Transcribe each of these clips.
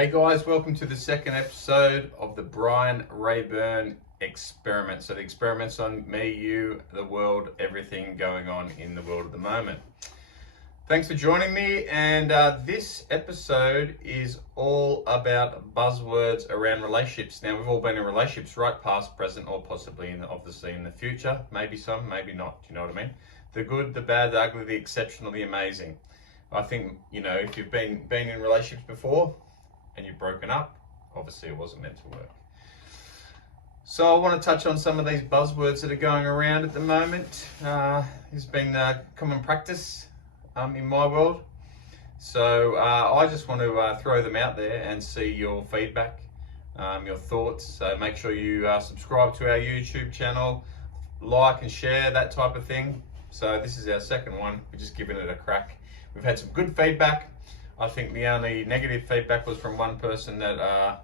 Hey guys, welcome to the second episode of the Bryan Raeburn experiment. So the experiment's on me, you, the world, everything going on in the world at the moment. Thanks for joining me, and this episode is all about buzzwords around relationships. Now, we've all been in relationships, right? Past, present, or possibly obviously in the future. Maybe some, maybe not. Do you know what I mean? The good, the bad, the ugly, the exceptional, the amazing. I think, if you've been in relationships before, and you've broken up, obviously it wasn't meant to work. So I want to touch on some of these buzzwords that are going around at the moment. It's been common practice in my world. So I just want to throw them out there and see your feedback, your thoughts. So make sure you subscribe to our YouTube channel, like and share, that type of thing. So this is our second one. We're just giving it a crack. We've had some good feedback. I think the only negative feedback was from one person that,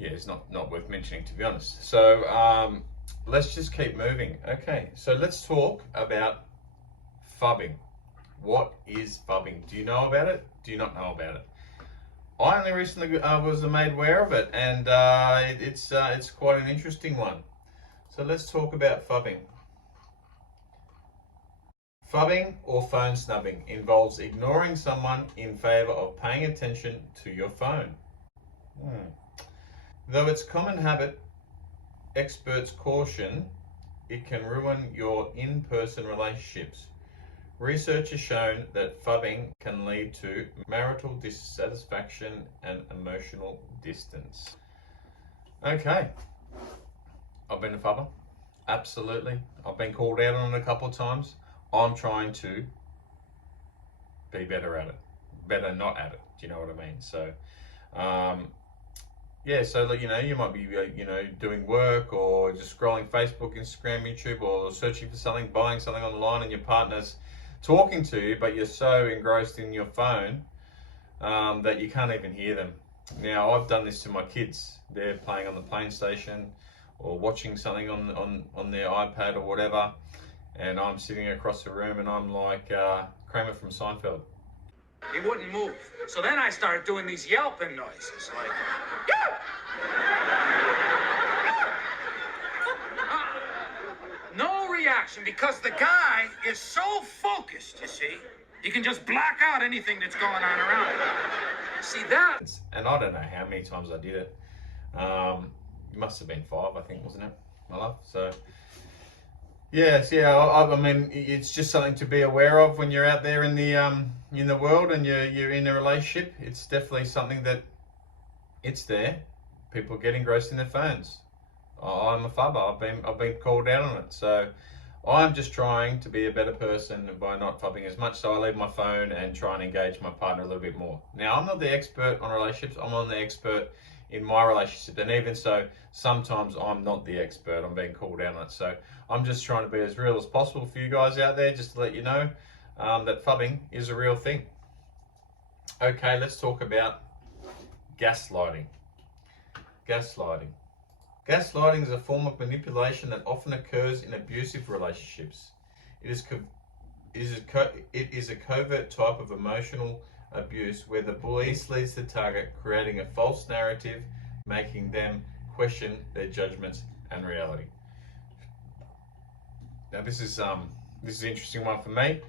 it's not worth mentioning, to be honest. So let's just keep moving. Okay, so let's talk about phubbing. What is phubbing? Do you know about it? Do you not know about it? I only recently was made aware of it, and it's quite an interesting one. So let's talk about phubbing. Phubbing or phone snubbing involves ignoring someone in favor of paying attention to your phone. Though it's a common habit, experts caution it can ruin your in-person relationships. Research has shown that phubbing can lead to marital dissatisfaction and emotional distance. Okay, I've been a phubber. Absolutely. I've been called out on it a couple of times. I'm trying to be better at it, better not at it. Do you know what I mean? So, so you might be, doing work or just scrolling Facebook, Instagram, YouTube, or searching for something, buying something online, and your partner's talking to you, but you're so engrossed in your phone that you can't even hear them. Now, I've done this to my kids. They're playing on the PlayStation or watching something on their iPad or whatever. And I'm sitting across the room and I'm like Kramer from Seinfeld. He wouldn't move. So then I started doing these yelping noises, like, yeah! No reaction, because the guy is so focused, you see. He can just block out anything that's going on around him. See that? And I don't know how many times I did it. It must have been 5, I think, wasn't it, my love? So. Yes, yeah. I mean, it's just something to be aware of when you're out there in the world and you're in a relationship. It's definitely something that it's there. People get engrossed in their phones. I'm a phubber. I've been called out on it. So I'm just trying to be a better person by not phubbing as much. So I leave my phone and try and engage my partner a little bit more. Now, I'm not the expert on relationships. I'm not the expert in my relationship, and even so, sometimes I'm not the expert. I'm being called out on it. So I'm just trying to be as real as possible for you guys out there, just to let you know that phubbing is a real thing. Okay, let's talk about gaslighting. Gaslighting. Gaslighting is a form of manipulation that often occurs in abusive relationships. It is a covert type of emotional abuse where the bully leads the target, creating a false narrative, making them question their judgments and reality. Now this is an interesting one for me.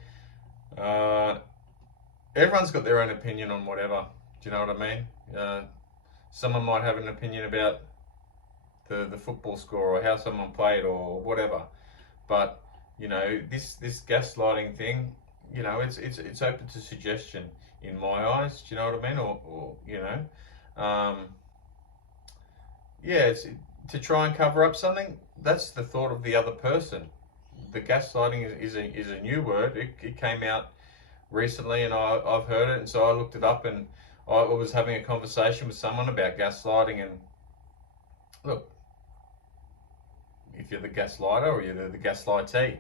Everyone's got their own opinion on whatever. Do you know what I mean? Someone might have an opinion about the football score or how someone played or whatever, but this gaslighting thing, it's open to suggestion in my eyes. Do you know what I mean? It's to try and cover up something. That's the thought of the other person. The gaslighting is a new word. It came out recently, and I've heard it, and so I looked it up, and I was having a conversation with someone about gaslighting. And look, if you're the gaslighter or you're the gaslightee,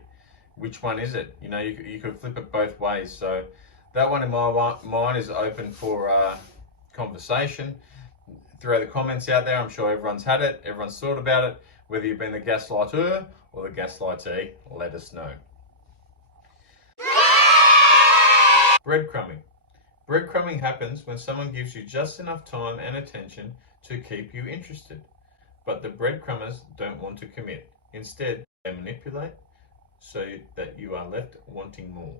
which one is it? You could flip it both ways. So that one in my mind is open for conversation. Throw the comments out there. I'm sure everyone's had it. Everyone's thought about it. Whether you've been the gaslighter or the gaslightee, let us know. Breadcrumbing. Breadcrumbing happens when someone gives you just enough time and attention to keep you interested. But the breadcrumbers don't want to commit. Instead, they manipulate so that you are left wanting more.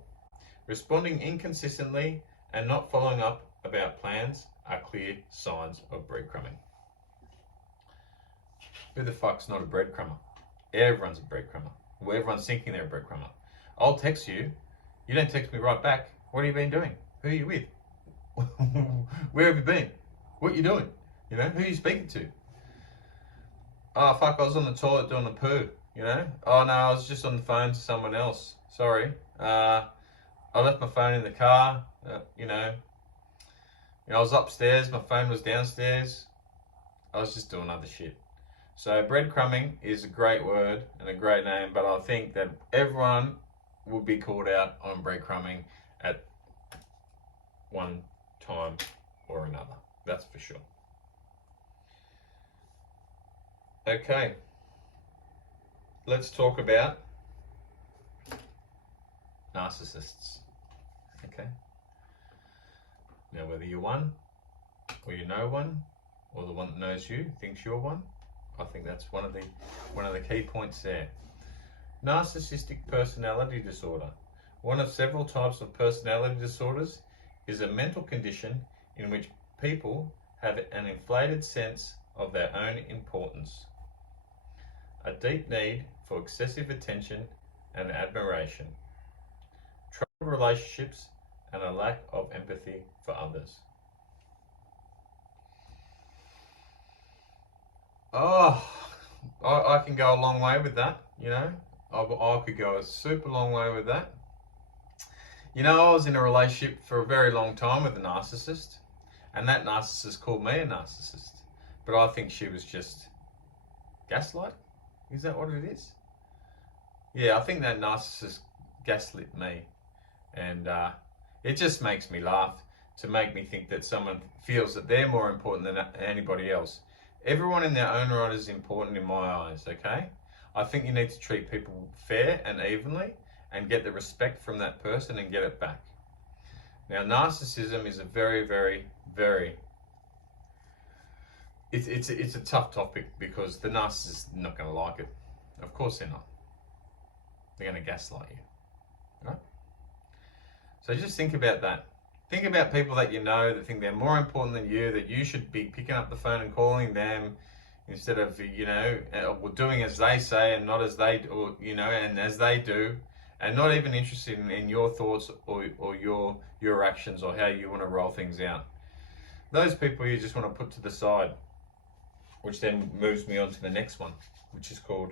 Responding inconsistently and not following up about plans are clear signs of breadcrumbing. Who the fuck's not a breadcrumber? Everyone's a breadcrumber. Well, everyone's thinking they're a breadcrumber. I'll text you. You don't text me right back. What have you been doing? Who are you with? Where have you been? What are you doing? You know, who are you speaking to? Oh, fuck, I was on the toilet doing a poo. You know? Oh, no, I was just on the phone to someone else. Sorry. I left my phone in the car. I was upstairs. My phone was downstairs. I was just doing other shit. So breadcrumbing is a great word and a great name, but I think that everyone will be called out on breadcrumbing at one time or another. That's for sure. Okay. Let's talk about narcissists. Okay. Now, whether you're one, or you know one, or the one that knows you thinks you're one, I think that's one of the key points there. Narcissistic personality disorder. One of several types of personality disorders is a mental condition in which people have an inflated sense of their own importance, a deep need for excessive attention and admiration, troubled relationships, and a lack of empathy for others. Oh, I can go a long way with that, you know. I could go a super long way with that. You know, I was in a relationship for a very long time with a narcissist, and that narcissist called me a narcissist. But I think she was just gaslight. Is that what it is? Yeah, I think that narcissist gaslit me. And it just makes me laugh to make me think that someone feels that they're more important than anybody else. Everyone in their own right is important in my eyes, okay? I think you need to treat people fair and evenly and get the respect from that person and get it back. Now, narcissism is a very, very, very... It's a tough topic because the narcissist is not going to like it. Of course they're not. They're going to gaslight you, right? So just think about that. Think about people that you know that think they're more important than you, that you should be picking up the phone and calling them instead of, doing as they say and not as they, and as they do, and not even interested in your thoughts or your actions or how you want to roll things out. Those people you just want to put to the side, which then moves me on to the next one, which is called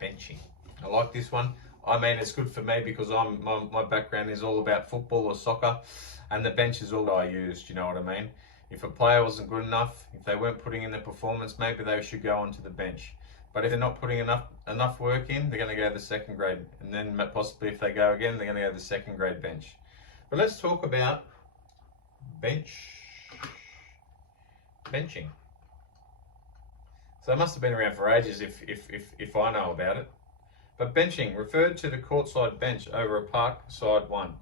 benching. I like this one. I mean, it's good for me because my background is all about football or soccer, and the bench is all I used, you know what I mean? If a player wasn't good enough, if they weren't putting in their performance, maybe they should go onto the bench. But if they're not putting enough work in, they're going to go to the second grade. And then possibly if they go again, they're going to go to the second grade bench. But let's talk about benching. So it must have been around for ages if I know about it. But benching, referred to the courtside bench over a parkside one.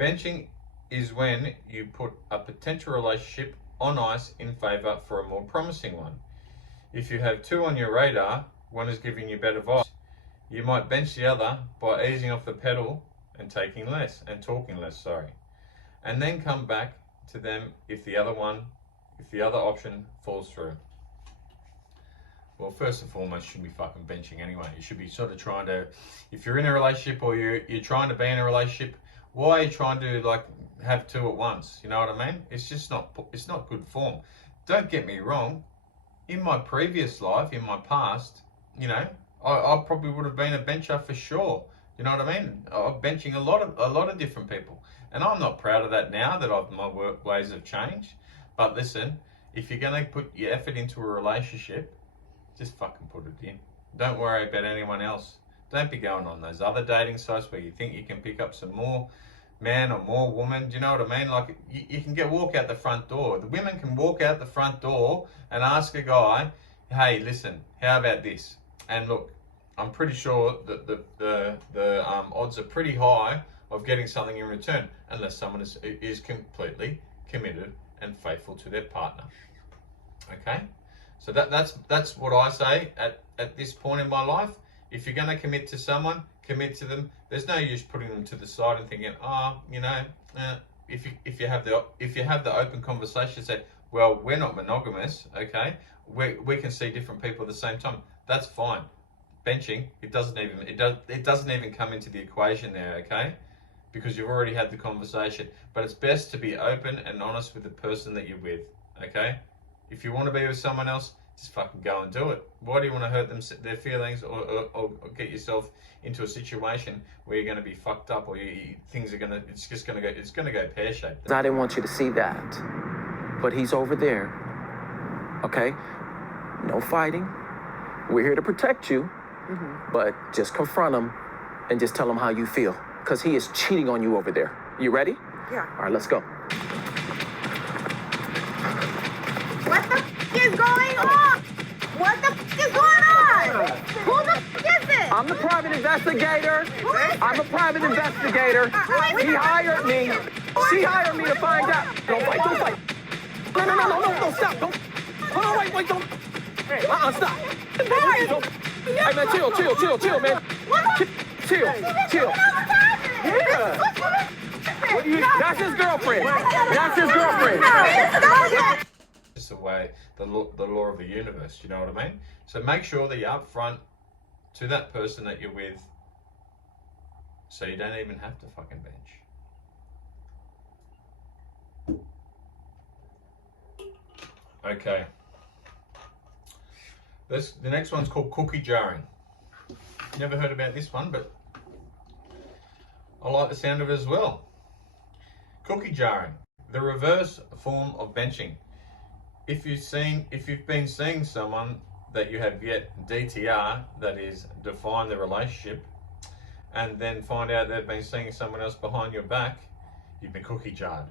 Benching is when you put a potential relationship on ice in favour for a more promising one. If you have two on your radar, one is giving you better vibes. You might bench the other by easing off the pedal and talking less, and then come back to them if the other option falls through. Well, first and foremost, you shouldn't be fucking benching anyway. You should be sort of trying to, if you're in a relationship or you're trying to be in a relationship, why are you trying to have two at once? You know what I mean? It's just not good form. Don't get me wrong. In my previous life, in my past, I probably would have been a bencher for sure. You know what I mean? I'm benching a lot of different people, and I'm not proud of that now that my work ways have changed. But listen, if you're going to put your effort into a relationship, just fucking put it in. Don't worry about anyone else. Don't be going on those other dating sites where you think you can pick up some more man or more woman. Do you know what I mean? You can walk out the front door. The women can walk out the front door and ask a guy, hey, listen, how about this? And look, I'm pretty sure that the odds are pretty high of getting something in return, unless someone is completely committed and faithful to their partner. Okay, so that's what I say at this point in my life. If you're going to commit to someone, commit to them. There's no use putting them to the side and thinking, if you have the open conversation, say, well, we're not monogamous, okay? We can see different people at the same time. That's fine. Benching, it doesn't even come into the equation there, okay? Because you've already had the conversation. But it's best to be open and honest with the person that you're with, okay? If you want to be with someone else, just fucking go and do it. Why do you want to hurt their feelings or get yourself into a situation where you're going to be fucked up, or it's going to go pear-shaped? I didn't want you to see that, but he's over there, okay? No fighting. We're here to protect you, but just confront him and just tell him how you feel, because he is cheating on you over there. You ready? Yeah. All right, let's go. What the is going on? What the is going on? Who the is it? I'm the private investigator. Who is it? I'm a private investigator. He hired me. She hired me to find out. Don't fight, don't fight. No, stop. Don't. Hold on, wait, don't. Stop. Hey, man, chill, man. Chill. Yeah. That's his girlfriend. It's the way, the law of the universe, you know what I mean? So make sure that you're upfront to that person that you're with, so you don't even have to fucking bench. Okay. The next one's called cookie jarring. Never heard about this one, but I like the sound of it as well. Cookie jarring, the reverse form of benching. If you've been seeing someone that you have yet DTR, that is define the relationship, and then find out they've been seeing someone else behind your back, you've been cookie jarred.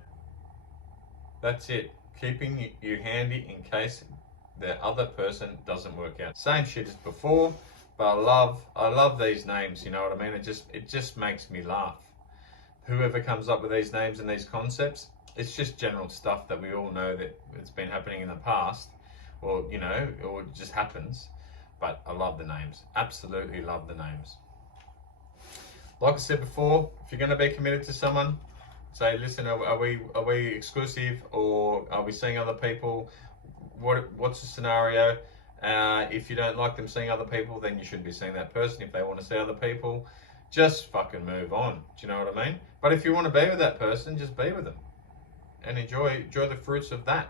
That's it. Keeping you handy in case the other person doesn't work out. Same shit as before, but I love these names, you know what I mean? It just makes me laugh. Whoever comes up with these names and these concepts, it's just general stuff that we all know that it's been happening in the past, or or it just happens. But I love the names. Absolutely love the names. Like I said before, if you're going to be committed to someone, say, listen, are we exclusive, or are we seeing other people? What's the scenario? If you don't like them seeing other people, then you shouldn't be seeing that person. If they want to see other people, just fucking move on. Do you know what I mean? But if you want to be with that person, just be with them and enjoy the fruits of that.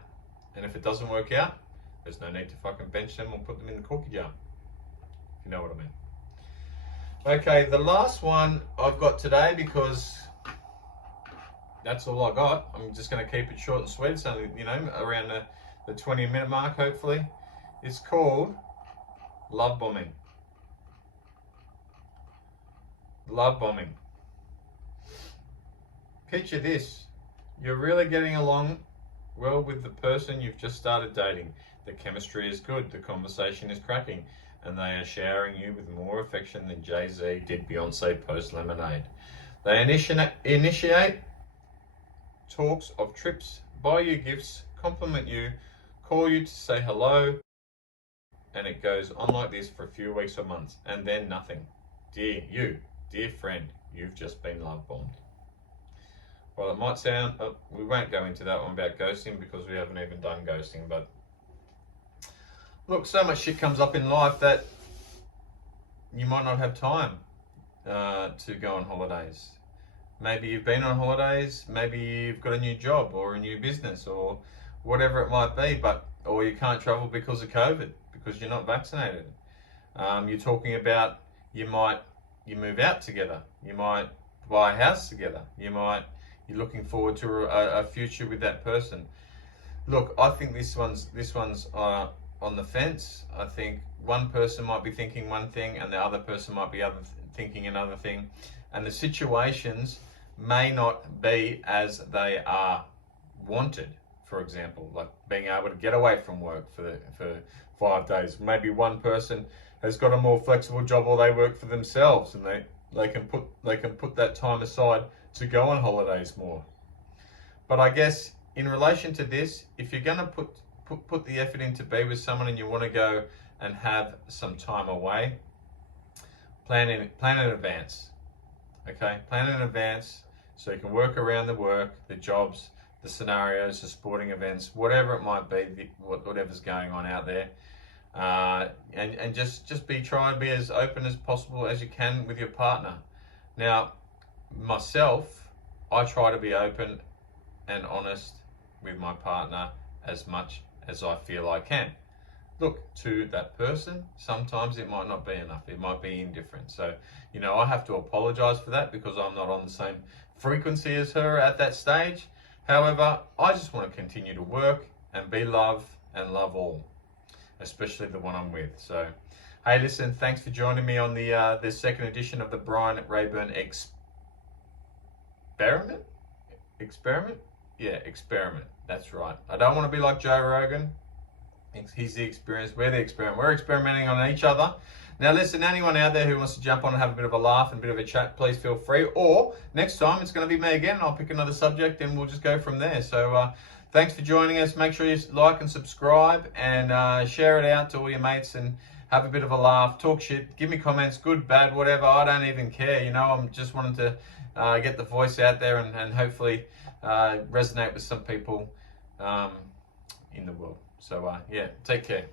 And if it doesn't work out, there's no need to fucking bench them or put them in the cookie jar, if you know what I mean. Okay, the last one I've got today, because that's all I got. I'm just going to keep it short and sweet. It's only, around the 20-minute mark, hopefully. It's called love bombing. Love bombing. Picture this. You're really getting along well with the person you've just started dating. The chemistry is good, the conversation is cracking, and they are showering you with more affection than Jay-Z did Beyonce post Lemonade. They initiate talks of trips, buy you gifts, compliment you, call you to say hello, and it goes on like this for a few weeks or months, and then nothing. Dear friend, you've just been love bombed. Well, it might sound, we won't go into that one about ghosting because we haven't even done ghosting, but look, so much shit comes up in life that you might not have time to go on holidays. Maybe you've been on holidays, maybe you've got a new job or a new business or whatever it might be, or you can't travel because of COVID, because you're not vaccinated. You're talking about you move out together, you might buy a house together, you're looking forward to a future with that person. Look, I think this one's on the fence. I think one person might be thinking one thing and the other person might be thinking another thing, and the situations may not be as they are wanted. For example, like being able to get away from work for 5 days. Maybe one person has got a more flexible job, or they work for themselves and they can put that time aside to go on holidays more. But I guess in relation to this, if you're going to put the effort in to be with someone and you want to go and have some time away, plan in advance. Okay, plan in advance so you can work around the work, the jobs, the scenarios, the sporting events, whatever it might be, whatever's going on out there. And just try and be as open as possible as you can with your partner. Now, myself, I try to be open and honest with my partner as much as I feel I can. Look, to that person, sometimes it might not be enough. It might be indifferent. So, you know, I have to apologize for that because I'm not on the same frequency as her at that stage. However, I just want to continue to work and be love and love all, especially the one I'm with. So, hey, listen, thanks for joining me on the second edition of the Bryan Raeburn Experiment. That's right. I don't want to be like Joe Rogan. He's the experience. We're the experiment. We're experimenting on each other. Now, listen, anyone out there who wants to jump on and have a bit of a laugh and a bit of a chat, please feel free. Or next time, it's going to be me again. I'll pick another subject and we'll just go from there. So, thanks for joining us. Make sure you like and subscribe and share it out to all your mates and have a bit of a laugh. Talk shit. Give me comments, good, bad, whatever. I don't even care. You know, I'm just wanting to get the voice out there and hopefully resonate with some people in the world. So, yeah, take care.